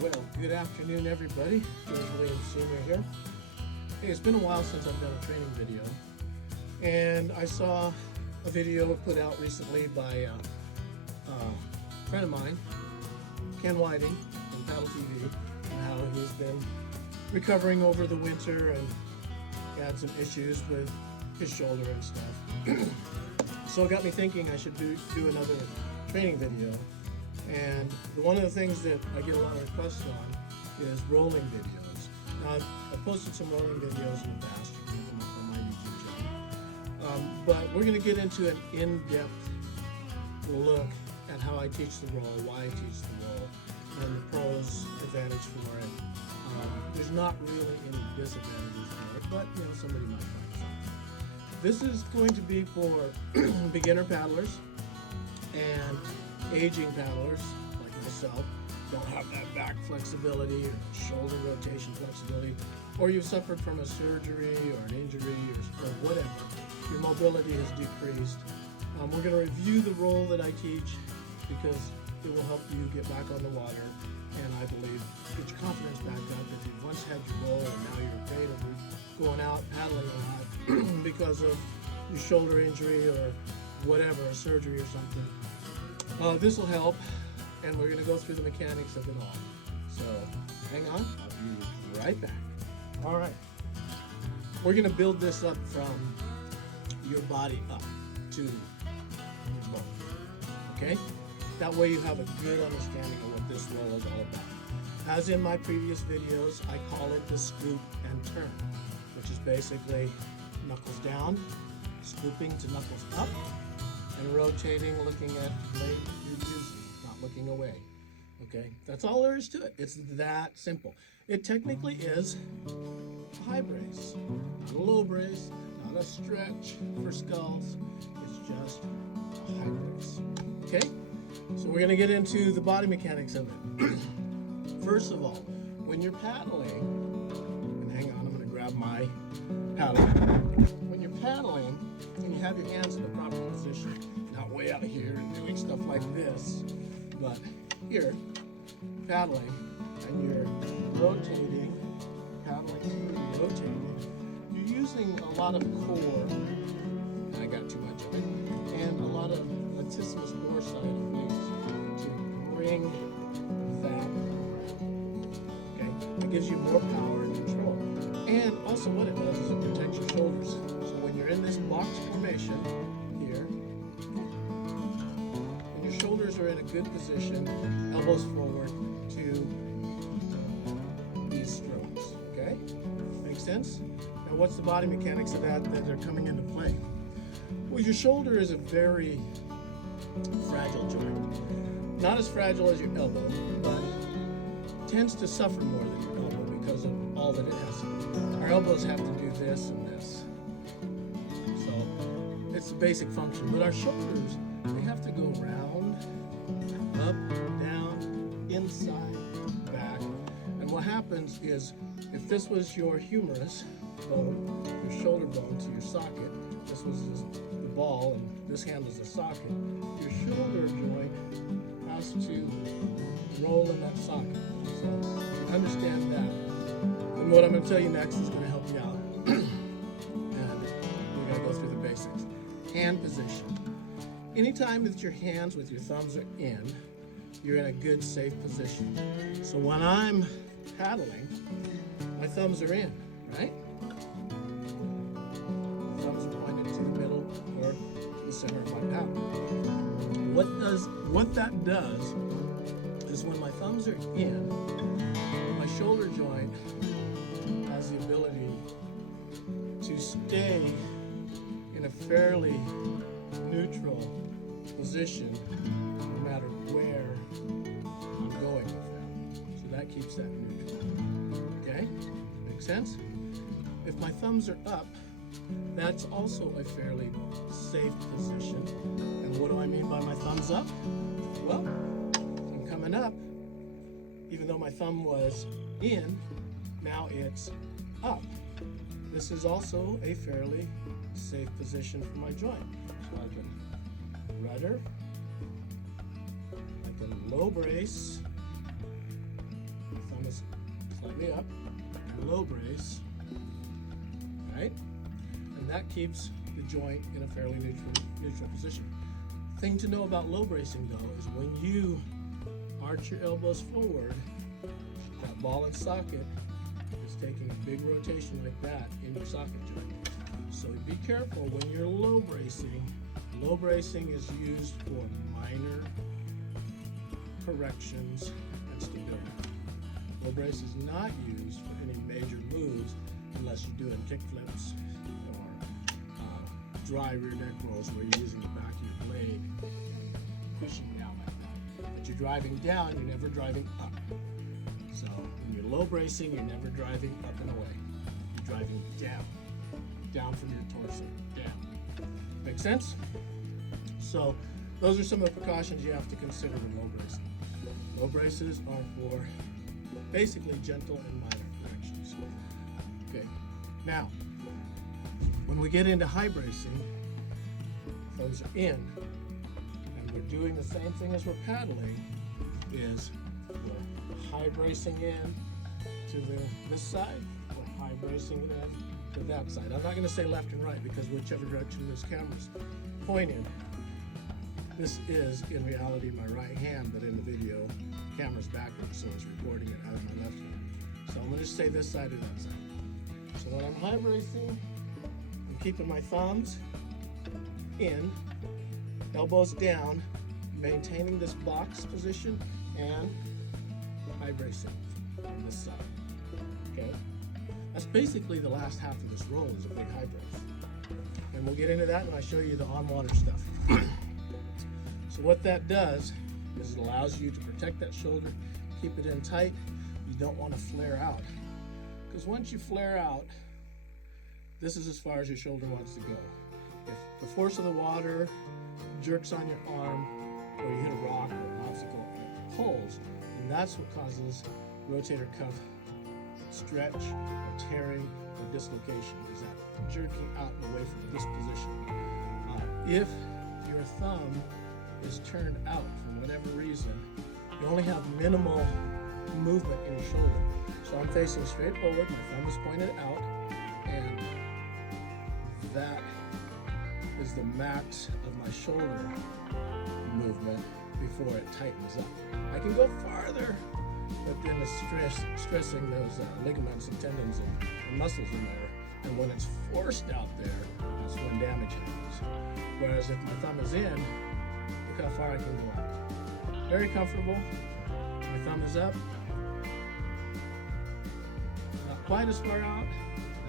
Well, good afternoon, everybody. Here's William Sr. here. Hey, it's been a while since I've done a training video, and I saw a video put out recently by a friend of mine, Ken Whiting from Paddle TV, and how he's been recovering over the winter and had some issues with his shoulder and stuff. So it got me thinking I should do another training video. And one of the things that I get a lot of requests on is rolling videos. Now, I've posted some rolling videos in the past. You can get them up on my YouTube channel. But we're going to get into an in-depth look at how I teach the roll, why I teach the roll, and the pros, advantage for it. There's not really any disadvantages for it, but somebody might find something. This is going to be for beginner paddlers and aging paddlers like myself, don't have that back flexibility or shoulder rotation flexibility, or you've suffered from a surgery or an injury or whatever. Your mobility has decreased. We're going to review the roll that I teach because it will help you get back on the water and I believe get your confidence back up if you've once had your roll and now you're afraid of going out paddling a lot because of your shoulder injury or whatever, a surgery or something. This will help, and we're going to go through the mechanics of it all. So, hang on, I'll be right back. All right, we're going to build this up from your body up to your bone, okay? That way you have a good understanding of what this roll is all about. As in my previous videos, I call it the scoop and turn, which is basically knuckles down, scooping to knuckles up, and rotating, looking at the blade you're using, not looking away. Okay, that's all there is to it. It's that simple. It technically is a high brace, not a low brace, not a stretch for skulls. It's just a high brace. Okay, so we're going to get into the body mechanics of it. First of all, when you're paddling, and hang on, I'm going to grab my paddle. When you're paddling, and you have your hands in the proper position, not way out here and doing stuff like this, but here, paddling, and you're rotating, paddling, rotating, you're using a lot of core, I got too much of it, and a lot of latissimus dorsi of wings to bring that around. Okay, it gives you more power and control. And also what it does is it protects your shoulders. So when you're in this box formation here, and your shoulders are in a good position, elbows forward to these strokes, okay? Make sense? Now what's the body mechanics of that are coming into play? Well, your shoulder is a very fragile joint. Not as fragile as your elbow, but tends to suffer more than your elbow because of all that it has to do. Our elbows have to do this and this. So it's a basic function. But our shoulders, they have to go round, up, down, inside, back. And what happens is, if this was your humerus bone, your shoulder bone to your socket, this was the ball and this handles the socket, your shoulder joint has to roll in that socket. So understand that. And what I'm going to tell you next is going to help you out. And we're going to go through the basics. Hand position. Anytime that your hands with your thumbs are in, you're in a good, safe position. So when I'm paddling, my thumbs are in, right? The thumbs are pointed to the middle or the center of my paddle. What that does is when my thumbs are in, my shoulder joint has the ability to stay in a fairly neutral position no matter where I'm going with that. So that keeps that neutral. Okay? Make sense? If my thumbs are up, that's also a fairly safe position. And what do I mean by my thumbs up? Well, I'm coming up, even though my thumb was in, now it's up. This is also a fairly safe position for my joint. So I can rudder, I can low brace, slightly up, and low brace, right? And that keeps the joint in a fairly neutral position. Thing to know about low bracing though is when you arch your elbows forward, that ball and socket is taking a big rotation like that in your socket joint. So be careful when you're low bracing. Low bracing is used for minor corrections and stability. Low brace is not used for any major moves unless you're doing kick flips or dry rear neck rolls where you're using the back of your blade pushing down like that. But you're driving down, you're never driving up. So when you're low bracing, you're never driving up and away. You're driving down from your torso, down. Make sense? So those are some of the precautions you have to consider with low bracing. Low braces are for basically gentle and minor corrections. Okay, now when we get into high bracing, those are in, and we're doing the same thing as we're paddling, is we're high bracing in to this side, we're high bracing in to that side. I'm not going to say left and right because whichever direction this camera's pointing, this is in reality my right hand, but in the video, camera's backwards, so it's recording it out of my left hand. So I'm going to just say this side or that side. So when I'm high bracing, I'm keeping my thumbs in, elbows down, maintaining this box position, and high bracing on this side. Okay? That's basically the last half of this roll is a big high brace. And we'll get into that when I show you the on-water stuff. So what that does is it allows you to protect that shoulder, keep it in tight. You don't want to flare out. Because once you flare out, this is as far as your shoulder wants to go. If the force of the water jerks on your arm, or you hit a rock or an obstacle and it pulls, and that's what causes rotator cuff stretch or tearing or dislocation, is that jerking out and away from this position. If your thumb is turned out for whatever reason, you only have minimal movement in your shoulder. So I'm facing straight forward, my thumb is pointed out, and that is the max of my shoulder movement before it tightens up. I can go farther, but then it's stressing those ligaments and tendons and muscles in there, and when it's forced out there, that's when damage happens. Whereas if my thumb is in, look how far I can go out. Very comfortable. My thumb is up. Not quite as far out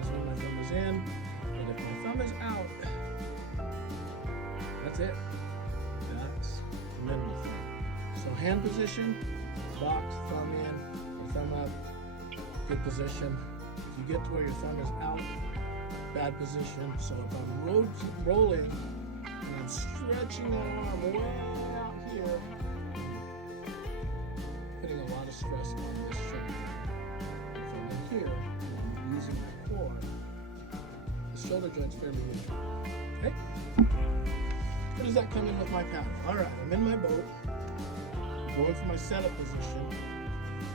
as when my thumb is in, but if my thumb is out, that's it. That's the minimal thing. So hand position, box, thumb in, thumb up, good position. If you get to where your thumb is out, bad position. So if I'm rolling and I'm stretching that arm way out here, putting a lot of stress on this shoulder. If I'm in here and I'm using my core, the shoulder joint's fairly neutral. Okay? Where does that come in with my paddle? Alright, I'm in my boat. I'm going for my setup position.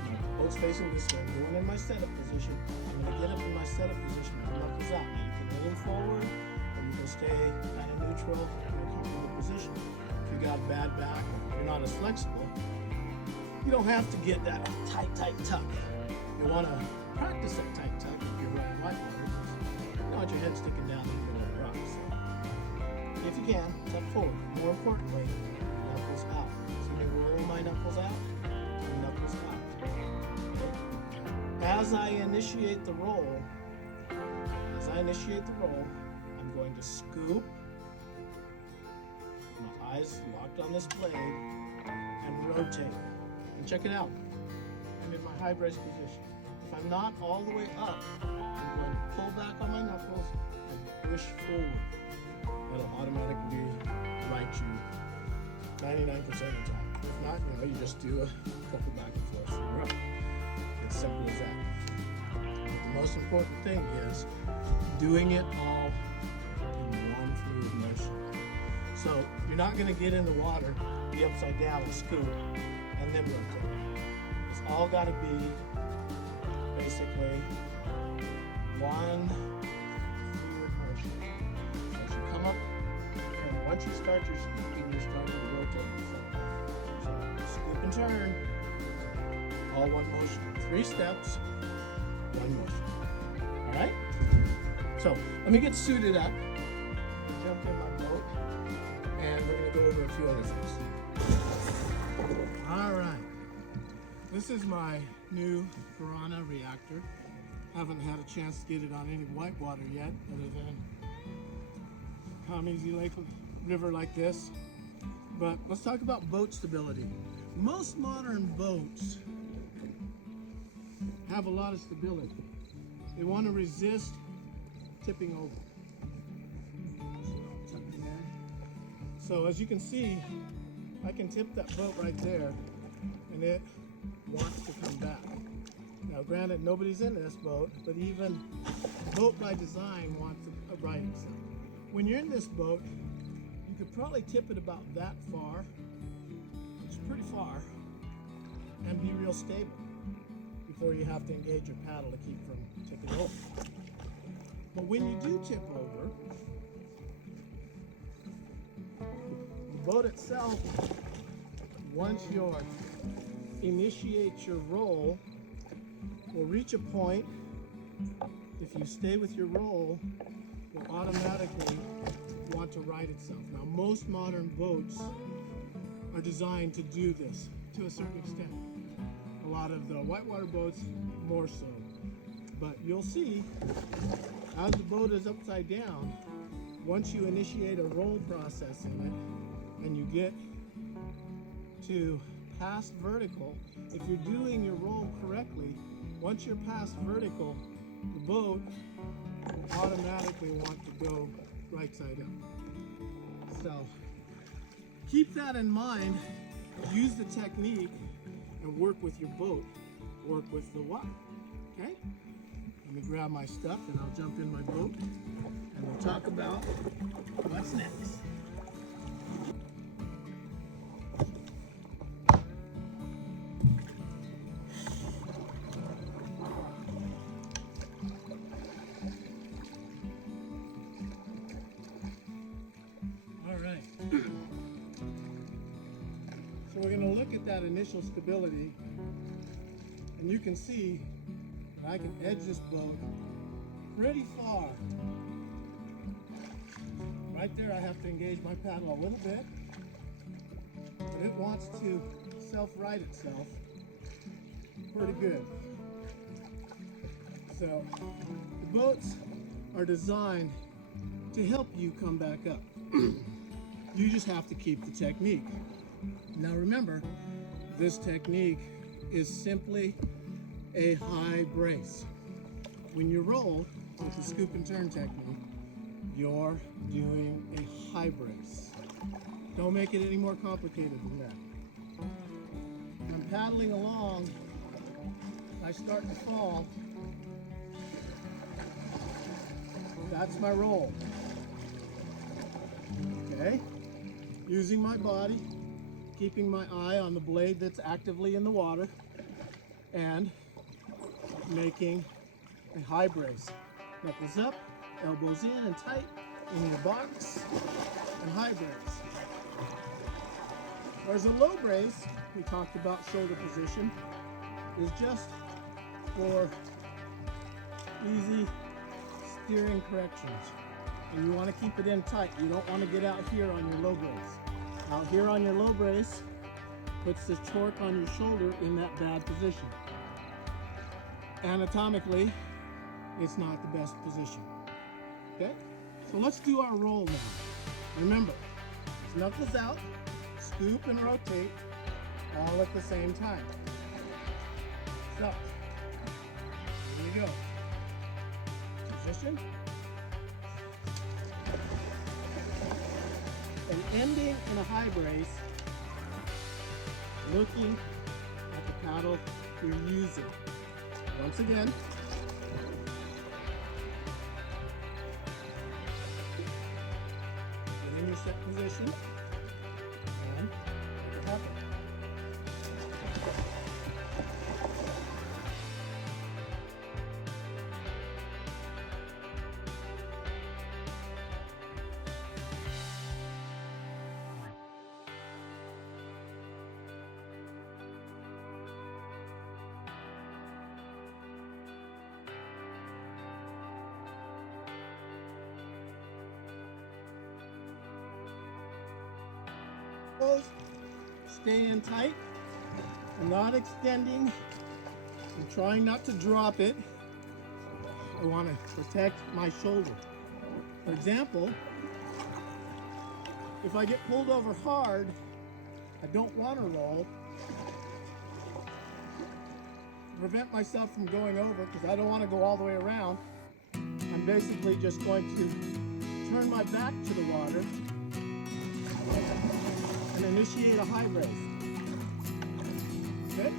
My boat's facing this way. I'm going in my setup position. I'm going to get up in my setup position. My knuckles out. Now you can lean forward, or you can stay kind of neutral in a comfortable position. If you got a bad back, or you're not as flexible, you don't have to get that tight tuck. You want to practice that tight tuck if you're running whitewater. You don't want your head sticking down in the middle of the rocks. If you can, tuck forward. More importantly, knuckles out. See me roll my knuckles out? Knuckles out. Okay. As I initiate the roll, I'm going to scoop, my eyes locked on this blade, and rotate. And check it out. I'm in my high brace position. If I'm not all the way up, I'm going to pull back on my knuckles and push forward. That'll automatically right you 99% of the time. If not, you just do a couple back and forth. Right. It's simple as that. But the most important thing is doing it all in one fluid motion. So you're not going to get in the water, be upside down and scoop, and then rotate. It's all got to be basically one forward motion. As you come up, and once you start your scooping, you're starting to rotate. So scoop and turn, all one motion. 3 steps, one motion. All right? So let me get suited up, jump in my boat, and we're going to go over a few other things. All right. This is my new Piranha reactor. Haven't had a chance to get it on any whitewater yet, other than Comizi Lake River like this. But let's talk about boat stability. Most modern boats have a lot of stability. They want to resist tipping over. So as you can see, I can tip that boat right there and it wants to come back. Now granted, nobody's in this boat, but even boat by design wants to right itself. When you're in this boat, you could probably tip it about that far, which is pretty far, and be real stable before you have to engage your paddle to keep from tipping over. But when you do tip over, the boat itself, once you initiate your roll, will reach a point, if you stay with your roll, will automatically want to right itself. Now most modern boats are designed to do this to a certain extent. A lot of the whitewater boats more so. But you'll see, as the boat is upside down, once you initiate a roll process in it, and you get to past vertical, if you're doing your roll correctly, once you're past vertical, the boat will automatically want to go right side up. So keep that in mind, use the technique, and work with your boat, work with the water, okay? Let me grab my stuff and I'll jump in my boat and we'll talk about what's next. All right. So we're going to look at that initial stability, and you can see that I can edge this boat pretty far. Right there I have to engage my paddle a little bit, but it wants to self-right itself pretty good. So the boats are designed to help you come back up. You just have to keep the technique. Now remember, this technique is simply a high brace. When you roll with the scoop and turn technique, you're doing a high brace. Don't make it any more complicated than that. When I'm paddling along, I start to fall. That's my roll. Okay? Using my body, keeping my eye on the blade that's actively in the water, and making a high brace. Knuckles up, elbows in and tight, in your box, and high brace. Whereas a low brace, we talked about shoulder position, is just for easy steering corrections. And you want to keep it in tight. You don't want to get out here on your low brace. Out here on your low brace puts the torque on your shoulder in that bad position. Anatomically, it's not the best position. Okay? So let's do our roll now. Remember, it's knuckles out, scoop and rotate, all at the same time. So, here we go. Position. And ending in a high brace, looking at the paddle you're using. Once again, get in your set position, and make it happen. stay in tight. I'm not extending. I'm trying not to drop it. I want to protect my shoulder. For example, if I get pulled over hard, I don't want to roll. To prevent myself from going over, because I don't want to go all the way around, I'm basically just going to turn my back to the water and initiate a high brace. Okay?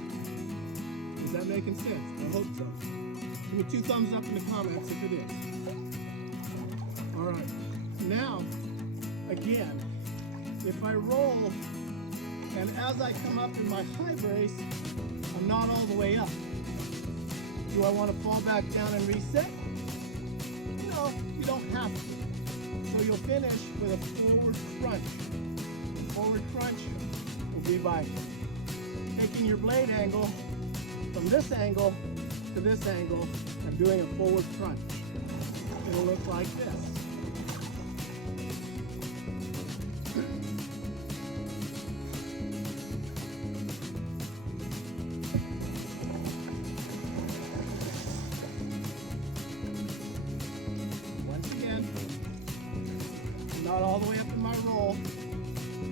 Is that making sense? I hope so. Give me 2 thumbs up in the comments if it is. Alright. Now, again, if I roll and as I come up in my high brace, I'm not all the way up. Do I want to fall back down and reset? No, you don't have to. So you'll finish with a forward crunch. The forward crunch will be by taking your blade angle from this angle to this angle and doing a forward crunch. It'll look like this. Not all the way up in my roll.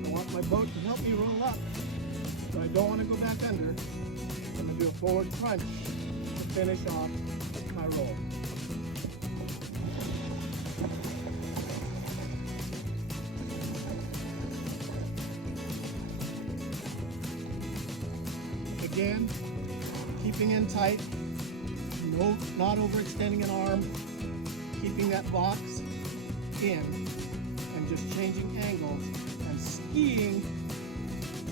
I want my boat to help me roll up, but I don't want to go back under. I'm going to do a forward crunch to finish off my roll. Again, keeping in tight, no, not overextending an arm, keeping that box in. And just changing angles and skiing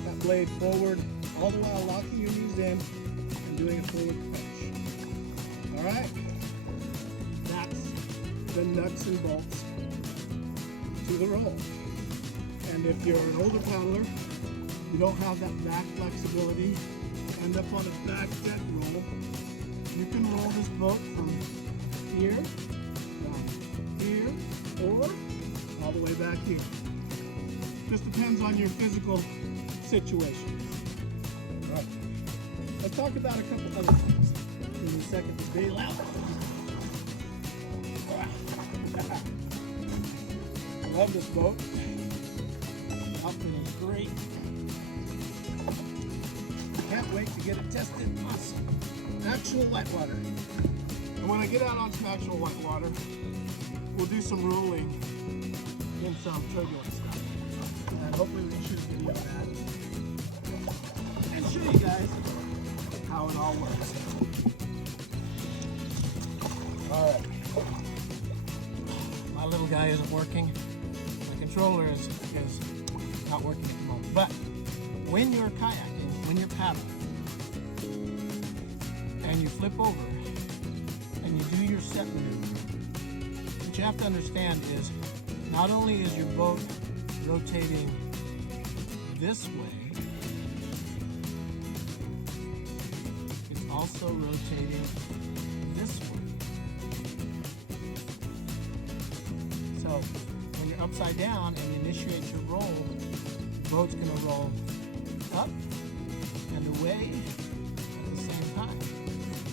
that blade forward, all the while locking your knees in and doing a forward crunch. All right, that's the nuts and bolts to the roll. And if you're an older paddler, you don't have that back flexibility, end up on a back deck roll, you can roll this boat from here down here or all the way back here. Just depends on your physical situation. All right, let's talk about a couple other things. Give me a second to bail out. I love this boat. The outfit is great. Can't wait to get it tested on some actual whitewater. And when I get out on some actual whitewater, we'll do some rolling in some turbulent stuff. And hopefully we can shoot a video of that and show you guys how it all works. Alright. My little guy isn't working. My controller is not working at the moment. But when you're kayaking, when you're paddling, and you flip over and you do your set maneuver, what you have to understand is not only is your boat rotating this way, it's also rotating this way. So when you're upside down and you initiate your roll, the boat's going to roll up and away at the same time.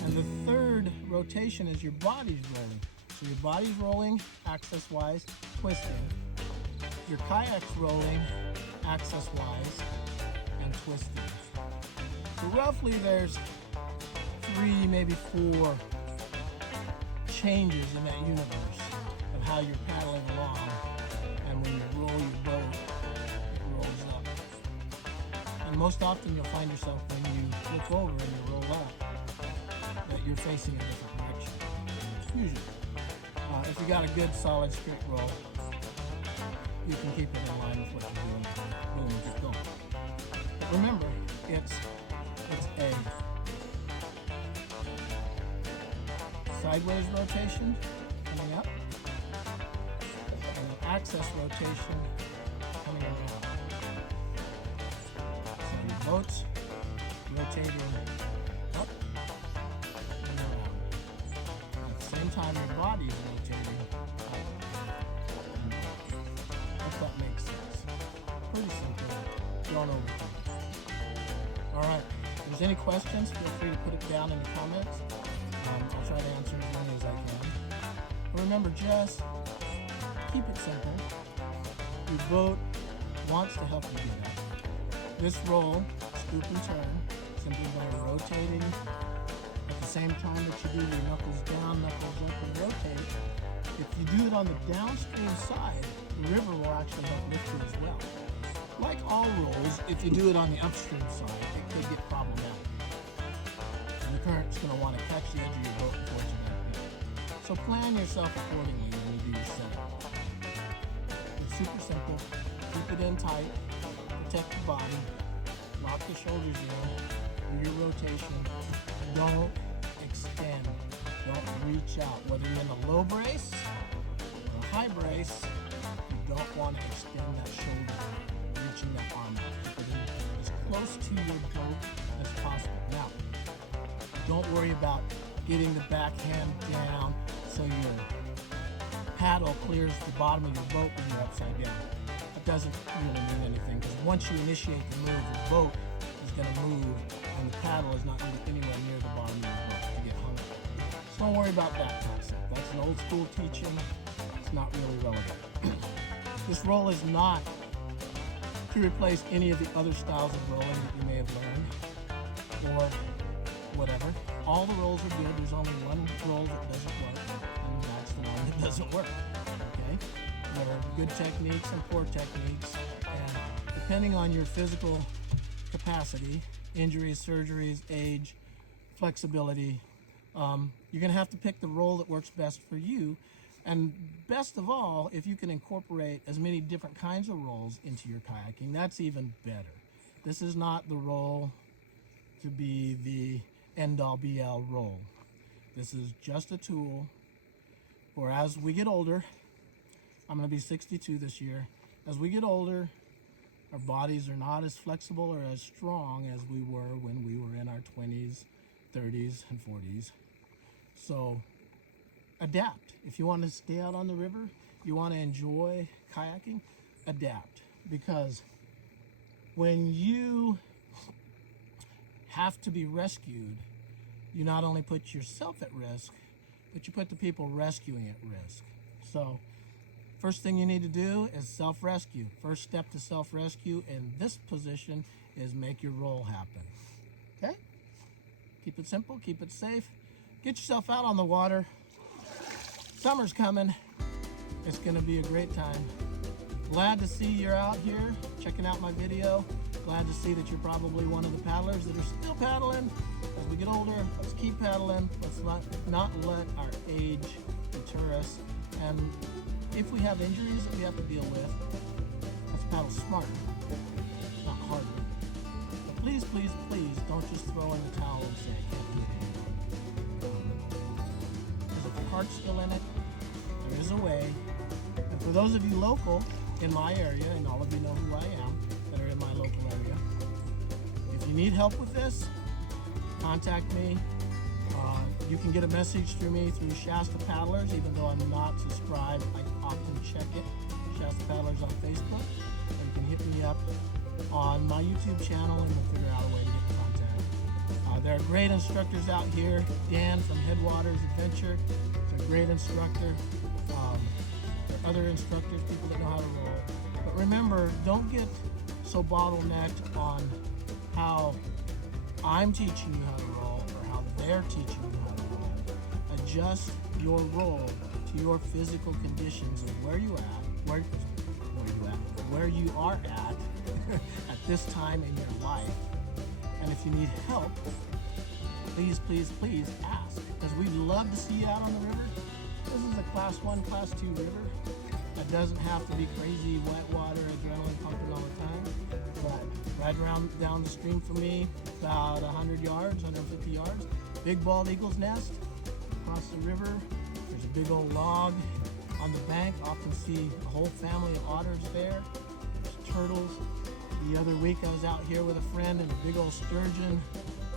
And the third rotation is your body's rolling. So your body's rolling axis-wise, twisting. Your kayak's rolling axis-wise and twisting. So roughly there's 3, maybe 4 changes in that universe of how you're paddling along. And when you roll your boat, it rolls up. And most often you'll find yourself when you flip over and you roll up, that you're facing a different direction. Usually. If you got a good, solid, straight roll, you can keep it in line with what you're doing. Boom, keep going. But remember, it's a sideways rotation coming up, and an axis rotation coming around. So your boat's rotating up and around. At the same time, your body is rotating up and down. If that makes sense. Pretty simple. Don't overthink it. All right. If there's any questions, feel free to put it down in the comments. I'll try to answer as many as I can. But remember, just keep it simple. Your boat wants to help you do that. This roll, scoop and turn, simply by rotating at the same time that you do your knuckles down, knuckles up, and rotate. If you do it on the downstream side, the river will actually help lift you as well. Like all rolls, if you do it on the upstream side, it could get problematic. And the current's going to want to catch the edge of your boat before it's back in. So plan yourself accordingly when you do your setup. It's super simple. Keep it in tight. Protect the body. Lock the shoulders in. Do your rotation. Don't extend. Don't reach out. Whether you're in a low brace or a high brace, you don't want to extend that shoulder, reaching that arm out. Keep it in as close to your boat as possible. Now, don't worry about getting the backhand down so your paddle clears the bottom of your boat when you're upside down. That doesn't really mean anything, because once you initiate the move, the boat is going to move and the paddle is not going to be anywhere near the bottom of your boat to get hung up. So don't worry about that concept. That's an old school teaching. It's not really relevant. This roll is not to replace any of the other styles of rolling that you may have learned or whatever. All the rolls are good. There's only one roll that doesn't work, and that's the one that doesn't work. Okay? There are good techniques and poor techniques, and depending on your physical capacity, injuries, surgeries, age, flexibility, you're going to have to pick the roll that works best for you. And best of all, if you can incorporate as many different kinds of rolls into your kayaking, that's even better. This is not the roll to be the end-all be-all roll. This is just a tool for as we get older. I'm going to be 62 this year. As we get older, our bodies are not as flexible or as strong as we were when we were in our 20s, 30s, and 40s. So adapt. If you want to stay out on the river, you want to enjoy kayaking, adapt. Because when you have to be rescued, you not only put yourself at risk, but you put the people rescuing at risk. So first thing you need to do is self-rescue. First step to self-rescue in this position is make your roll happen. Okay? Keep it simple, keep it safe. Get yourself out on the water. Summer's coming. It's gonna be a great time. Glad to see you're out here checking out my video. Glad to see that you're probably one of the paddlers that are still paddling. As we get older, let's keep paddling. Let's not let our age deter us. And if we have injuries that we have to deal with, let's paddle smarter, not harder. But please, please, please don't just throw in the towel and say, I can't do it anymore. Because if your heart's still in it, there is a way. And for those of you local in my area, and all of you know who I am that are in my local area, if you need help with this, contact me. You can get a message through me through Shasta Paddlers, even though I'm not subscribed. I often check it. Shasta Paddlers on Facebook. Or you can hit me up on my YouTube channel and we'll figure out a way to get in contact. There are great instructors out here. Dan from Headwaters Adventure is a great instructor. There are other instructors, people that know how to roll. But remember, don't get so bottlenecked on how I'm teaching you how to roll or how they're teaching you how to roll. Adjust your roll to your physical conditions of where you are at at this time in your life. And if you need help, please, please, please ask, because we'd love to see you out on the river. This is a class 1, class 2 river. It doesn't have to be crazy wet water, adrenaline pumping all the time. But right around down the stream from me, about 100 yards, 150 yards, big bald eagle's nest. Across the river, there's a big old log on the bank. Often see a whole family of otters there. There's turtles. The other week I was out here with a friend and a big old sturgeon,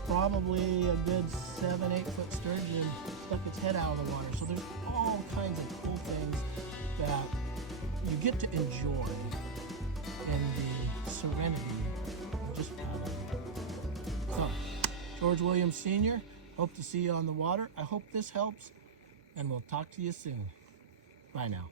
probably a good 7-8 foot sturgeon, stuck its head out of the water. So there's all kinds of cool things that you get to enjoy in the serenity of just paddling. George Williams Sr. Hope to see you on the water. I hope this helps, and we'll talk to you soon. Bye now.